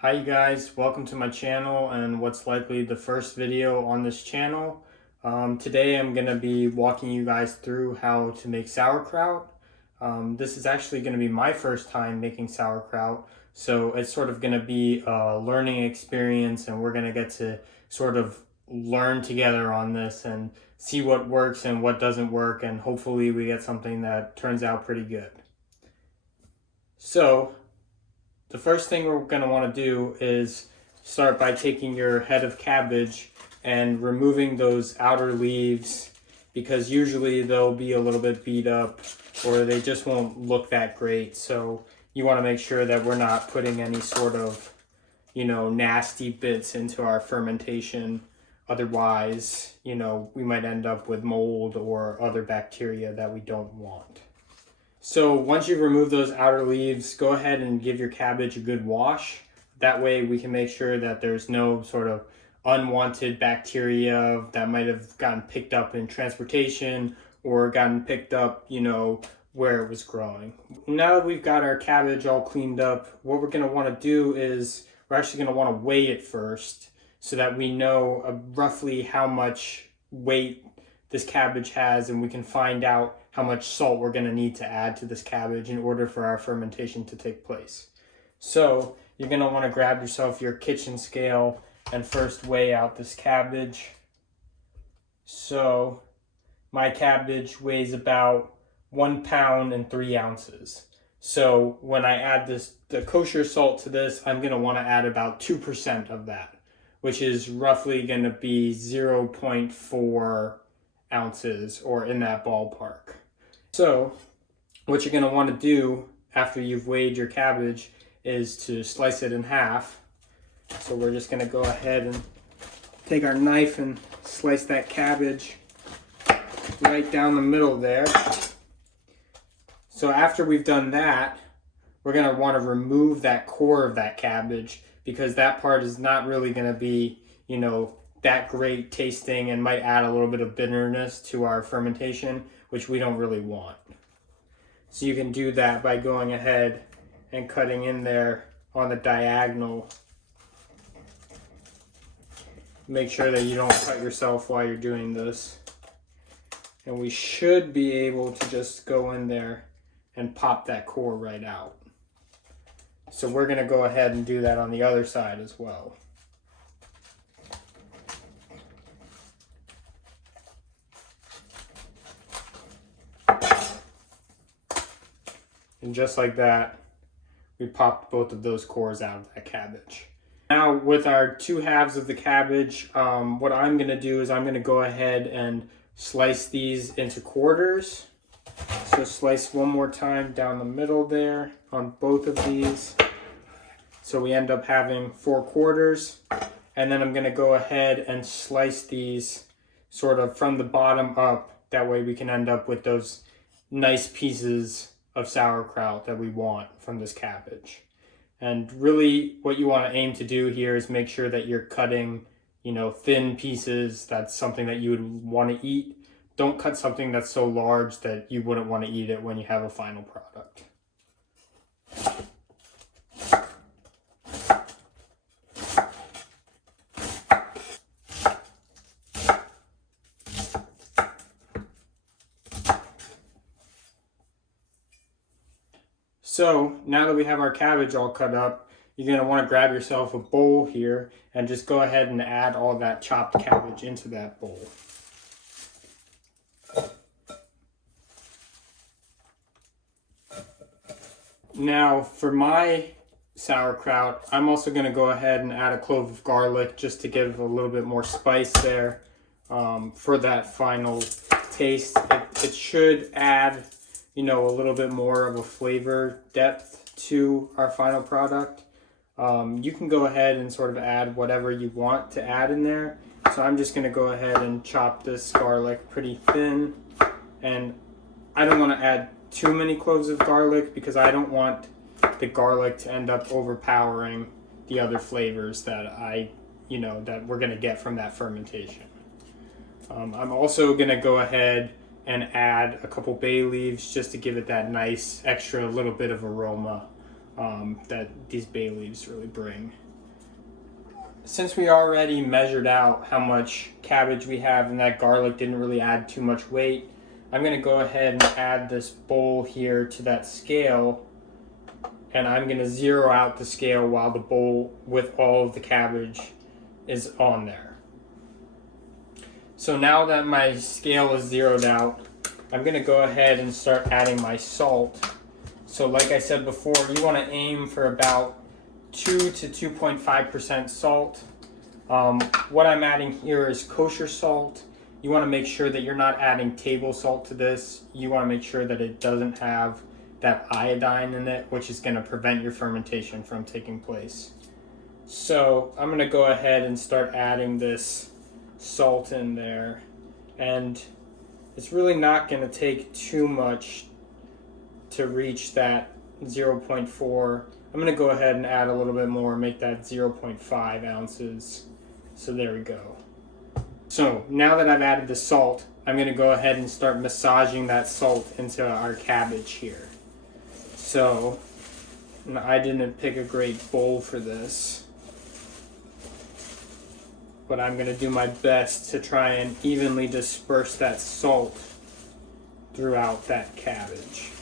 Hi you guys, welcome to my channel and what's likely the first video on this channel. Today I'm going to be walking you guys through how to make sauerkraut. This is actually going to be my first time making sauerkraut, so it's sort of going to be a learning experience and we're going to get to sort of learn together on this and see what works and what doesn't work, and hopefully we get something that turns out pretty good. So the first thing we're going to want to do is start by taking your head of cabbage and removing those outer leaves, because usually they'll be a little bit beat up or they just won't look that great. So you want to make sure that we're not putting any sort of, nasty bits into our fermentation. Otherwise, we might end up with mold or other bacteria that we don't want. So once you've removed those outer leaves, go ahead and give your cabbage a good wash. That way we can make sure that there's no sort of unwanted bacteria that might have gotten picked up in transportation or gotten picked up, where it was growing. Now that we've got our cabbage all cleaned up, what we're going to want to do is we're actually going to want to weigh it first so that we know roughly how much weight this cabbage has, and we can find out how much salt we're going to need to add to this cabbage in order for our fermentation to take place. So you're going to want to grab yourself your kitchen scale and first weigh out this cabbage. So my cabbage weighs about 1 pound and 3 ounces. So when I add the kosher salt to this, I'm going to want to add about 2% of that, which is roughly going to be 0.4 ounces or in that ballpark. So what you're going to want to do after you've weighed your cabbage is to slice it in half. So we're just going to go ahead and take our knife and slice that cabbage right down the middle there. So after we've done that, we're going to want to remove that core of that cabbage, because that part is not really going to be, that great tasting and might add a little bit of bitterness to our fermentation, which we don't really want. So you can do that by going ahead and cutting in there on the diagonal. Make sure that you don't cut yourself while you're doing this. And we should be able to just go in there and pop that core right out. So we're going to go ahead and do that on the other side as well. And just like that, we popped both of those cores out of that cabbage. Now with our 2 halves of the cabbage, what I'm going to do is I'm going to go ahead and slice these into quarters. So slice one more time down the middle there on both of these. So we end up having 4 quarters. And then I'm going to go ahead and slice these sort of from the bottom up. That way we can end up with those nice pieces of sauerkraut that we want from this cabbage. And really what you want to aim to do here is make sure that you're cutting, thin pieces. That's something that you would want to eat. Don't cut something that's so large that you wouldn't want to eat it when you have a final product. So now that we have our cabbage all cut up, you're going to want to grab yourself a bowl here and just go ahead and add all that chopped cabbage into that bowl. Now for my sauerkraut, I'm also going to go ahead and add a clove of garlic just to give a little bit more spice there for that final taste. It should add a little bit more of a flavor depth to our final product. You can go ahead and sort of add whatever you want to add in there. So I'm just going to go ahead and chop this garlic pretty thin. And I don't want to add too many cloves of garlic because I don't want the garlic to end up overpowering the other flavors that that we're going to get from that fermentation. I'm also going to go ahead and add a couple bay leaves just to give it that nice extra little bit of aroma that these bay leaves really bring. since we already measured out how much cabbage we have and that garlic didn't really add too much weight, I'm going to go ahead and add this bowl here to that scale, and I'm going to zero out the scale while the bowl with all of the cabbage is on there. So now that my scale is zeroed out, I'm going to go ahead and start adding my salt. So like I said before, you want to aim for about 2 to 2.5% salt. What I'm adding here is kosher salt. You want to make sure that you're not adding table salt to this. You want to make sure that it doesn't have that iodine in it, which is going to prevent your fermentation from taking place. So I'm going to go ahead and start adding this salt in there, and it's really not going to take too much to reach that 0.4. I'm going to go ahead and add a little bit more, make that 0.5 ounces. So there we go. So now that I've added the salt, I'm going to go ahead and start massaging that salt into our cabbage here. So I didn't pick a great bowl for this, but I'm going to do my best to try and evenly disperse that salt throughout that cabbage.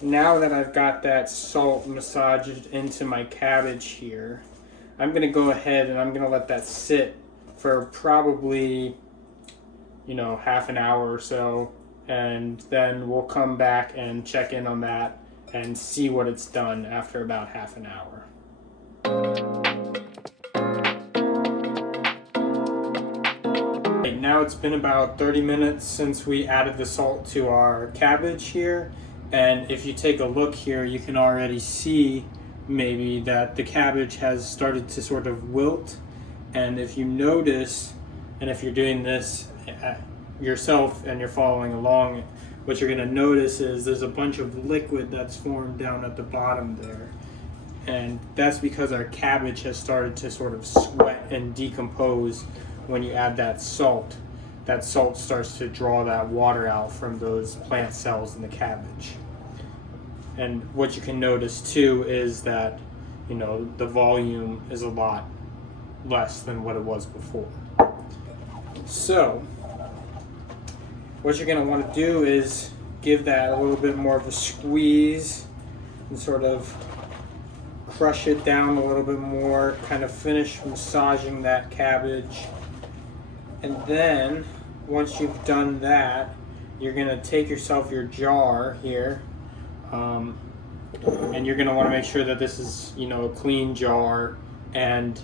Now that I've got that salt massaged into my cabbage here, I'm going to go ahead and I'm going to let that sit for probably, half an hour or so, and then we'll come back and check in on that and see what it's done after about half an hour. Right, now it's been about 30 minutes since we added the salt to our cabbage here. And if you take a look here, you can already see maybe that the cabbage has started to sort of wilt. And if you notice, and if you're doing this yourself and you're following along, what you're going to notice is there's a bunch of liquid that's formed down at the bottom there. And that's because our cabbage has started to sort of sweat and decompose when you add that salt. That salt starts to draw that water out from those plant cells in the cabbage. And what you can notice too is that, the volume is a lot less than what it was before. So, what you're going to want to do is give that a little bit more of a squeeze and sort of crush it down a little bit more, kind of finish massaging that cabbage. And then, once you've done that, you're going to take your jar here, and you're going to want to make sure that this is, a clean jar, and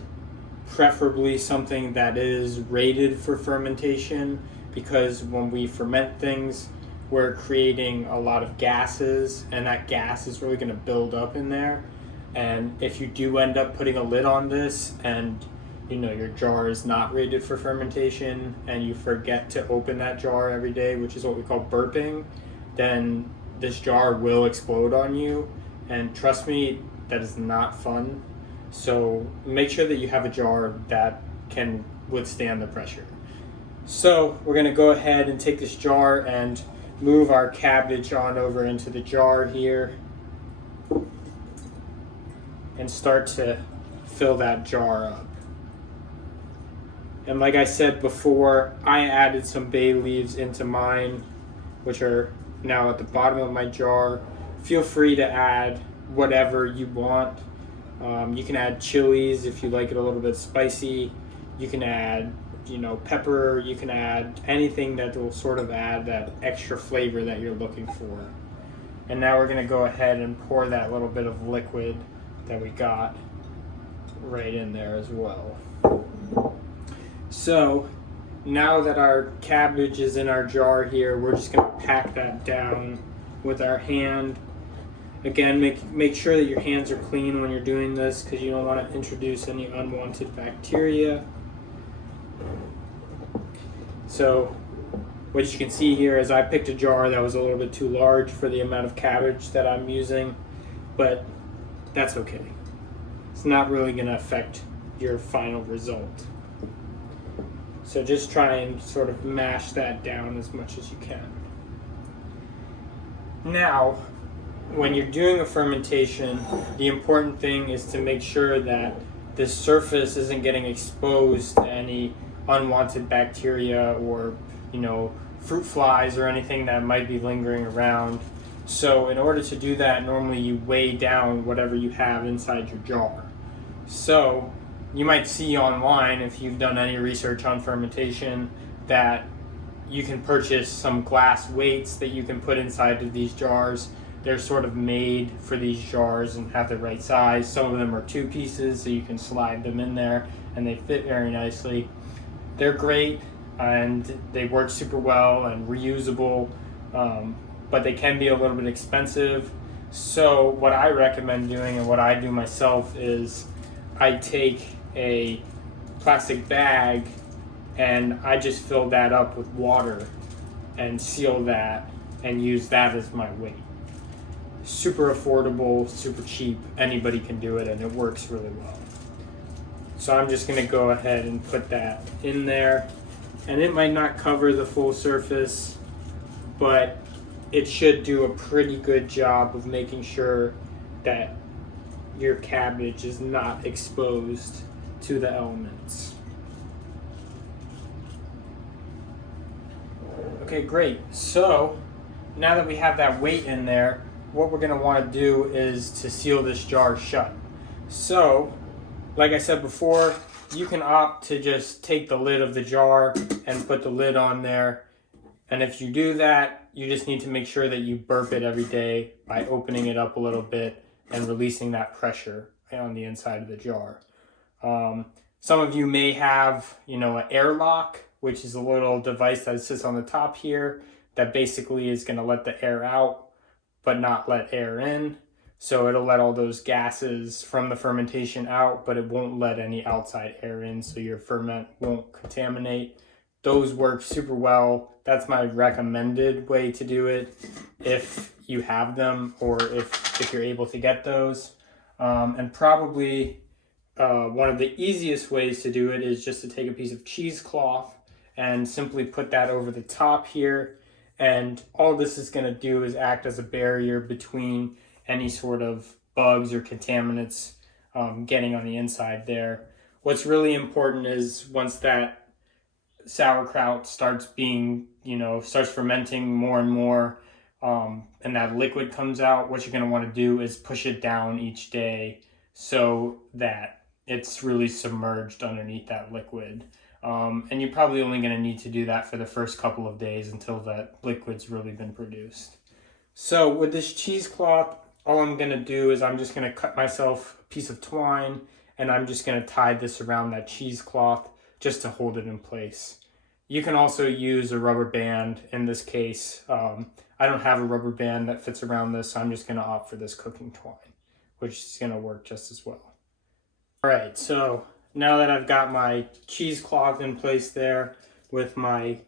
preferably something that is rated for fermentation, because when we ferment things, we're creating a lot of gases, and that gas is really going to build up in there. And if you do end up putting a lid on this and your jar is not rated for fermentation and you forget to open that jar every day, which is what we call burping, then this jar will explode on you. And trust me, that is not fun. So make sure that you have a jar that can withstand the pressure. So we're going to go ahead and take this jar and move our cabbage on over into the jar here and start to fill that jar up. And like I said before, I added some bay leaves into mine, which are now at the bottom of my jar. Feel free to add whatever you want. You can add chilies if you like it a little bit spicy. You can add, pepper. You can add anything that will sort of add that extra flavor that you're looking for. And now we're going to go ahead and pour that little bit of liquid that we got right in there as well. So now that our cabbage is in our jar here, we're just going to pack that down with our hand. Again, make sure that your hands are clean when you're doing this, because you don't want to introduce any unwanted bacteria. So what you can see here is I picked a jar that was a little bit too large for the amount of cabbage that I'm using, but that's okay. It's not really going to affect your final result. So just try and sort of mash that down as much as you can. Now, when you're doing a fermentation, the important thing is to make sure that this surface isn't getting exposed to any unwanted bacteria or, fruit flies or anything that might be lingering around. So in order to do that, normally you weigh down whatever you have inside your jar. So you might see online, if you've done any research on fermentation, that you can purchase some glass weights that you can put inside of these jars. They're sort of made for these jars and have the right size. Some of them are 2 pieces, so you can slide them in there and they fit very nicely. They're great and they work super well and reusable, but they can be a little bit expensive. So what I recommend doing and what I do myself is I take a plastic bag and I just fill that up with water and seal that and use that as my weight. Super affordable, super cheap, anybody can do it and it works really well. So I'm just gonna go ahead and put that in there, and it might not cover the full surface, but it should do a pretty good job of making sure that your cabbage is not exposed to the elements. Okay, great. So now that we have that weight in there, what we're going to want to do is to seal this jar shut. So, like I said before, you can opt to just take the lid of the jar and put the lid on there. And if you do that, you just need to make sure that you burp it every day by opening it up a little bit and releasing that pressure on the inside of the jar. Some of you may have, an airlock, which is a little device that sits on the top here that basically is going to let the air out but not let air in. So it'll let all those gases from the fermentation out, but it won't let any outside air in, so your ferment won't contaminate. Those work super well. That's my recommended way to do it if you have them or if you're able to get those. And probably one of the easiest ways to do it is just to take a piece of cheesecloth and simply put that over the top here. And all this is going to do is act as a barrier between any sort of bugs or contaminants getting on the inside there. What's really important is once that sauerkraut starts being, starts fermenting more and more, and that liquid comes out, what you're going to want to do is push it down each day so that it's really submerged underneath that liquid. And you're probably only going to need to do that for the first couple of days until that liquid's really been produced. So with this cheesecloth, all I'm going to do is I'm just going to cut myself a piece of twine and I'm just going to tie this around that cheesecloth just to hold it in place. You can also use a rubber band in this case. I don't have a rubber band that fits around this, so I'm just going to opt for this cooking twine, which is going to work just as well. All right, so now that I've got my cheesecloth in place there with my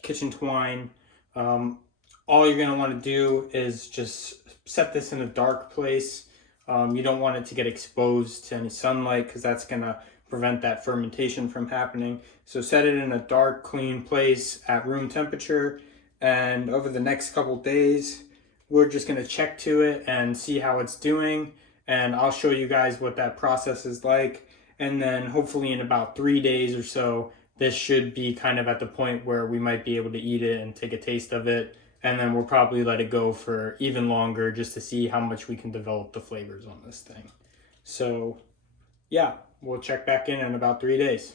kitchen twine, all you're going to want to do is just set this in a dark place. You don't want it to get exposed to any sunlight because that's going to prevent that fermentation from happening. So set it in a dark, clean place at room temperature, and over the next couple days, we're just going to check to it and see how it's doing, and I'll show you guys what that process is like. And then hopefully in about 3 days or so, this should be kind of at the point where we might be able to eat it and take a taste of it. And then we'll probably let it go for even longer just to see how much we can develop the flavors on this thing. So yeah, we'll check back in about 3 days.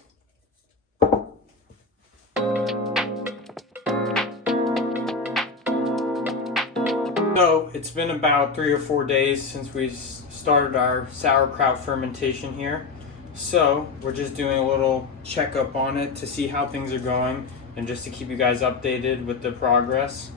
So it's been about 3 or 4 days since we started our sauerkraut fermentation here. So we're just doing a little checkup on it to see how things are going and just to keep you guys updated with the progress.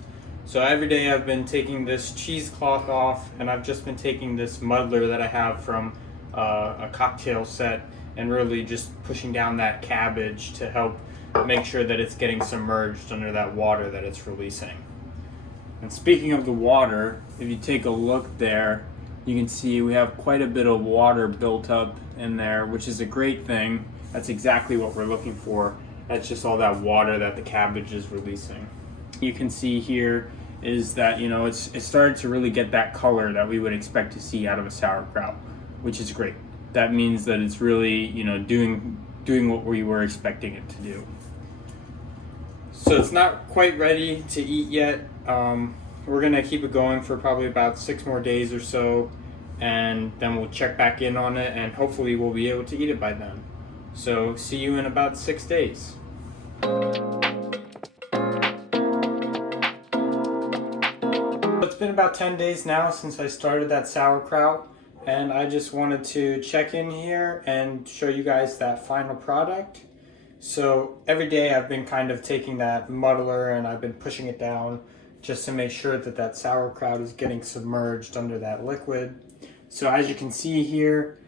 So every day I've been taking this cheesecloth off, and I've just been taking this muddler that I have from a cocktail set and really just pushing down that cabbage to help make sure that it's getting submerged under that water that it's releasing. And speaking of the water, if you take a look there, you can see we have quite a bit of water built up in there, which is a great thing. That's exactly what we're looking for. That's just all that water that the cabbage is releasing. You can see here is that, you know, it started to really get that color that we would expect to see out of a sauerkraut, which is great. That means that it's really, you know, doing what we were expecting it to do. So it's not quite ready to eat yet. We're gonna keep it going for probably about 6 more days or so, and then we'll check back in on it, and hopefully we'll be able to eat it by then. So see you in about 6 days. It's been about 10 days now since I started that sauerkraut, and I just wanted to check in here and show you guys that final product. So every day I've been kind of taking that muddler and I've been pushing it down just to make sure that that sauerkraut is getting submerged under that liquid. So as you can see here,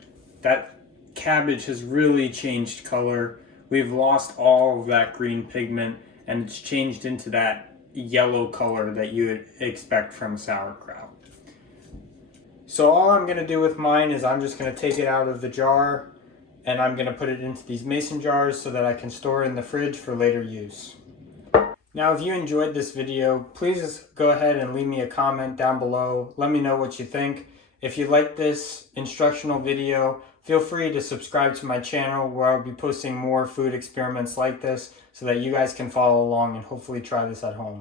that cabbage has really changed color. We've lost all of that green pigment and it's changed into that yellow color that you would expect from sauerkraut. So all I'm going to do with mine is I'm just going to take it out of the jar and I'm going to put it into these mason jars so that I can store it in the fridge for later use. Now, if you enjoyed this video, please go ahead and leave me a comment down below. Let me know what you think. If you like this instructional video, feel free to subscribe to my channel where I'll be posting more food experiments like this so that you guys can follow along and hopefully try this at home.